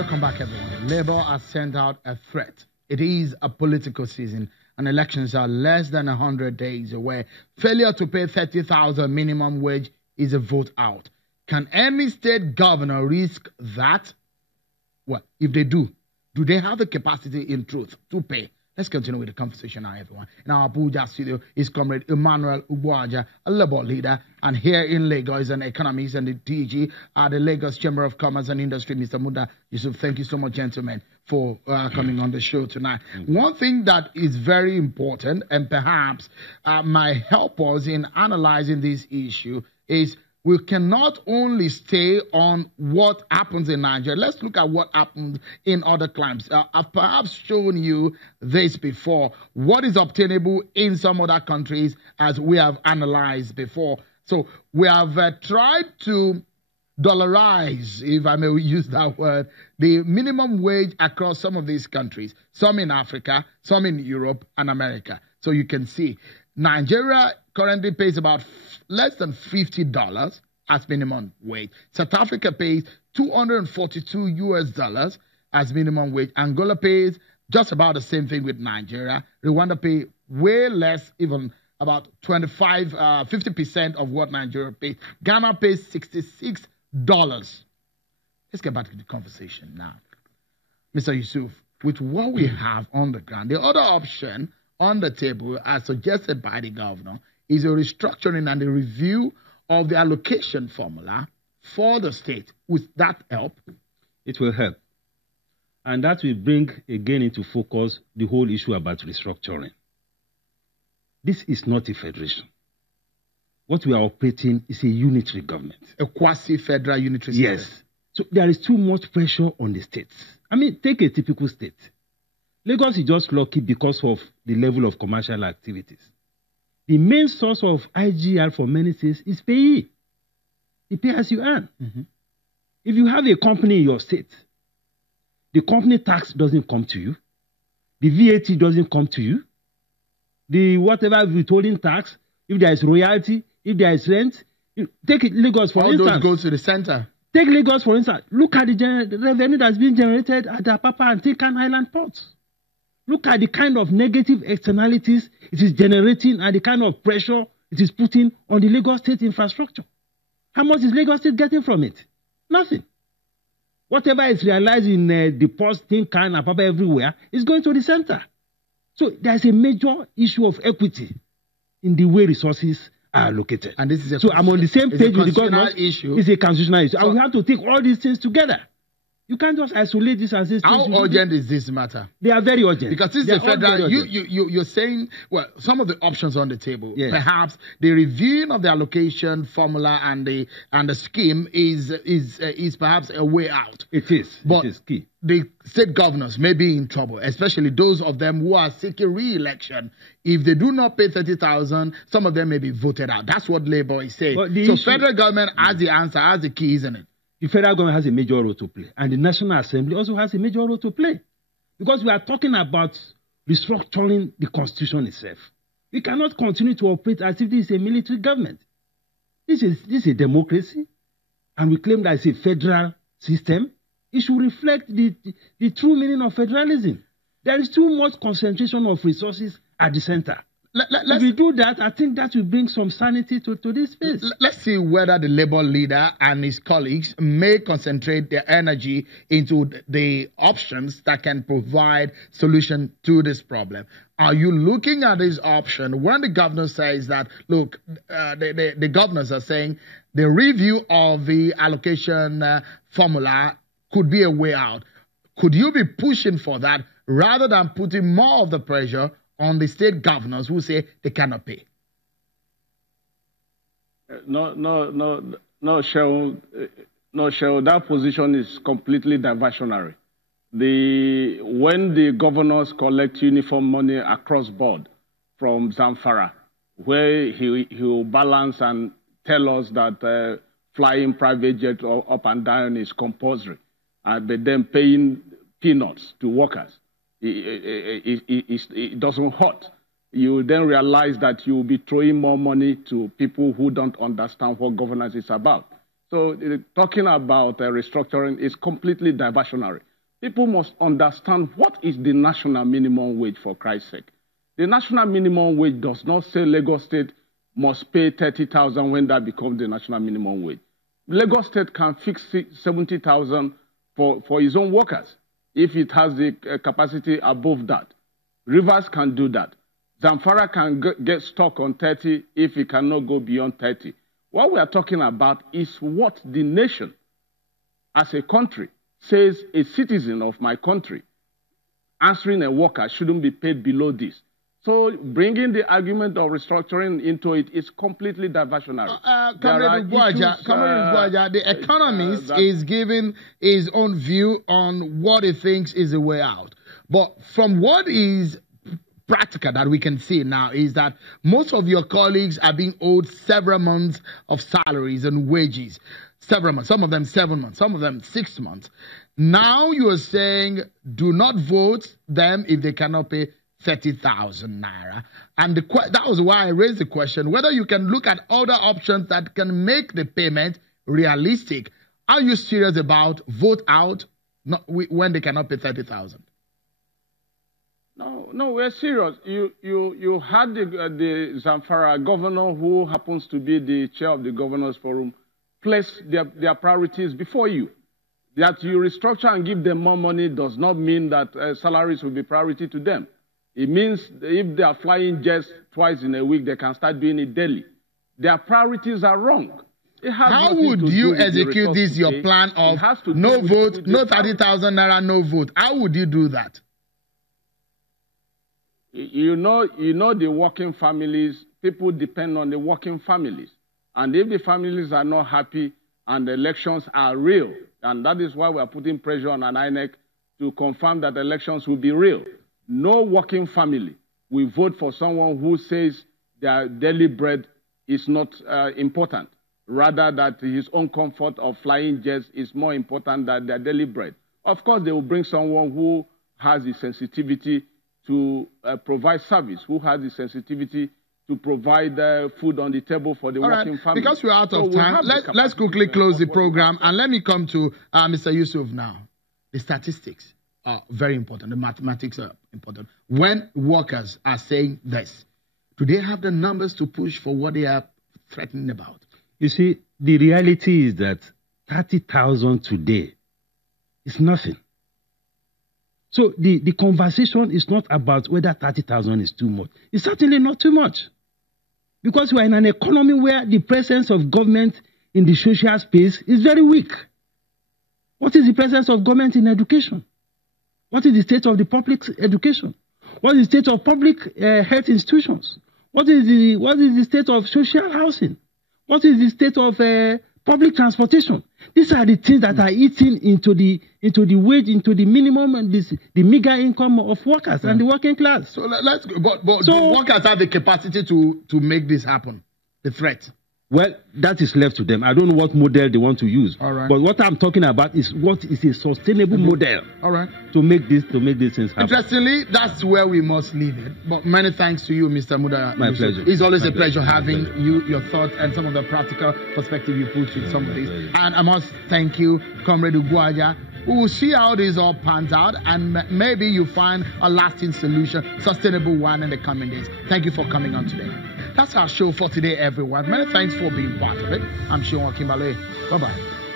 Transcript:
Welcome back, everyone. Labour has sent out a threat. It is a political season, and elections are less than 100 days away. Failure to pay 30,000 minimum wage is a vote out. Can any state governor risk that? Well, if they do they have the capacity in truth to pay? Let's continue with the conversation now, everyone. In our Abuja studio is Comrade Emmanuel Ubuaja, a Labour leader, and here in Lagos, an economist and the DG at the Lagos Chamber of Commerce and Industry, Mr. Muda Yusuf. Thank you so much, gentlemen, for coming on the show tonight. One thing that is very important and perhaps might help us in analyzing this issue is we cannot only stay on what happens in Nigeria. Let's look at what happens in other climes. I've perhaps shown you this before. What is obtainable in some other countries, as we have analyzed before. So we have tried to dollarize, if I may use that word, the minimum wage across some of these countries. Some in Africa, some in Europe and America. So you can see Nigeria currently pays about less than $50 as minimum wage. South Africa pays $242 as minimum wage. Angola pays just about the same thing with Nigeria. Rwanda pays way less, even about 50% of what Nigeria pays. Ghana pays $66. Let's get back to the conversation now. Mr. Yusuf, with what we have on the ground, the other option on the table, as suggested by the governor, is a restructuring and a review of the allocation formula for the state. Would that help? It will help. And that will bring again into focus the whole issue about restructuring. This is not a federation. What we are operating is a unitary government. A quasi-federal unitary system. Yes. So there is too much pressure on the states. I mean, take a typical state. Lagos is just lucky because of the level of commercial activities. The main source of IGR for many states is payee. You pay as you earn. If you have a company in your state, the company tax doesn't come to you. The VAT doesn't come to you. The whatever withholding tax, if there is royalty, if there is rent, take it, Lagos for instance. All those go to the center. Take Lagos for instance. Look at the revenue that's being generated at the Apapa and Tinkan Island ports. Look at the kind of negative externalities it is generating and the kind of pressure it is putting on the Lagos state infrastructure. How much is Lagos state getting from it? Nothing. Whatever is realized in the ports, Tinkan, Apapa, everywhere is going to the center. So there's a major issue of equity in the way resources are allocated. And this is so I'm on the same page with the government. It's a constitutional issue. So, and we have to take all these things together. You can't just isolate this and say... How urgent is this matter? They are very urgent. Because this is a federal... You're saying, well, some of the options on the table, perhaps the reviewing of the allocation formula and the scheme is perhaps a way out. It is. But it is key. The state governors may be in trouble, especially those of them who are seeking re-election. If they do not pay 30,000, some of them may be voted out. That's what Labour is saying. So federal government has the answer, has the key, isn't it? The federal government has a major role to play, and the National Assembly also has a major role to play. Because we are talking about restructuring the Constitution itself. We cannot continue to operate as if this is a military government. This is a democracy, and we claim that it's a federal system. It should reflect the true meaning of federalism. There is too much concentration of resources at the center. If we do that, I think that will bring some sanity to this space. Let's see whether the Labour leader and his colleagues may concentrate their energy into the options that can provide solution to this problem. Are you looking at this option when the governor says that, look, the governors are saying the review of the allocation formula could be a way out? Could you be pushing for that rather than putting more of the pressure on the state governors who say they cannot pay? No, Cheryl. That position is completely diversionary. When the governors collect uniform money across board from Zamfara, where he will balance and tell us that flying private jet up and down is compulsory, but then paying peanuts to workers, it doesn't hurt. You then realize that you will be throwing more money to people who don't understand what governance is about. So talking about restructuring is completely diversionary. People must understand what is the national minimum wage, for Christ's sake. The national minimum wage does not say Lagos State must pay 30,000 when that becomes the national minimum wage. Lagos State can fix 70,000 for its own workers if it has the capacity above that. Rivers can do that. Zamfara can get stuck on 30 if it cannot go beyond 30. What we are talking about is what the nation, as a country, says a citizen of my country answering a worker shouldn't be paid below this. So bringing the argument of restructuring into it is completely diversionary. The Economist is giving his own view on what he thinks is the way out. But from what is practical that we can see now is that most of your colleagues are being owed several months of salaries and wages. Several months, some of them 7 months, some of them 6 months. Now you are saying do not vote them if they cannot pay 30,000 naira. And that was why I raised the question whether you can look at other options that can make the payment realistic. Are you serious about vote out when they cannot pay 30,000? No, we're serious. You had the Zamfara governor, who happens to be the chair of the Governors Forum, place their priorities before you. That you restructure and give them more money does not mean that salaries will be priority to them. It means if they are flying jets twice in a week, they can start doing it daily. Their priorities are wrong. How would you execute this, your plan of no vote, no 30,000 naira, no vote? How would you do that? You know the working families, people depend on the working families. And if the families are not happy and the elections are real, and that is why we are putting pressure on an INEC to confirm that elections will be real. No working family will vote for someone who says their daily bread is not important. Rather, that his own comfort of flying jets is more important than their daily bread. Of course, they will bring someone who has the sensitivity to provide service, who has the sensitivity to provide food on the table for the working family. Because we're out of time, let's quickly close the program. And let me come to Mr. Yusuf now. The statistics are very important. The mathematics are important. When workers are saying this, do they have the numbers to push for what they are threatening about? You see, the reality is that 30,000 today is nothing. So the conversation is not about whether 30,000 is too much. It's certainly not too much. Because we are in an economy where the presence of government in the social space is very weak. What is the presence of government in education? What is the state of the public education? What is the state of public health institutions? What is the state of social housing? What is the state of public transportation? These are the things that are eating into the wage, into the minimum and the meager income of workers and the working class. So let's go. But the workers have the capacity to make this happen. The threat. Well, that is left to them. I don't know what model they want to use. All right. But what I'm talking about is what is a sustainable model. All right. To make these things happen. Interestingly, that's where we must leave it. But many thanks to you, Mr. Muda. My pleasure. It's always a pleasure having you, your thoughts, and some of the practical perspective you put with some of these. And I must thank you, Comrade Ugwaja. We will see how this all pans out, and maybe you find a lasting solution, sustainable one in the coming days. Thank you for coming on today. That's our show for today, everyone. Many thanks for being part of it. I'm Sean Kimbale. Bye-bye.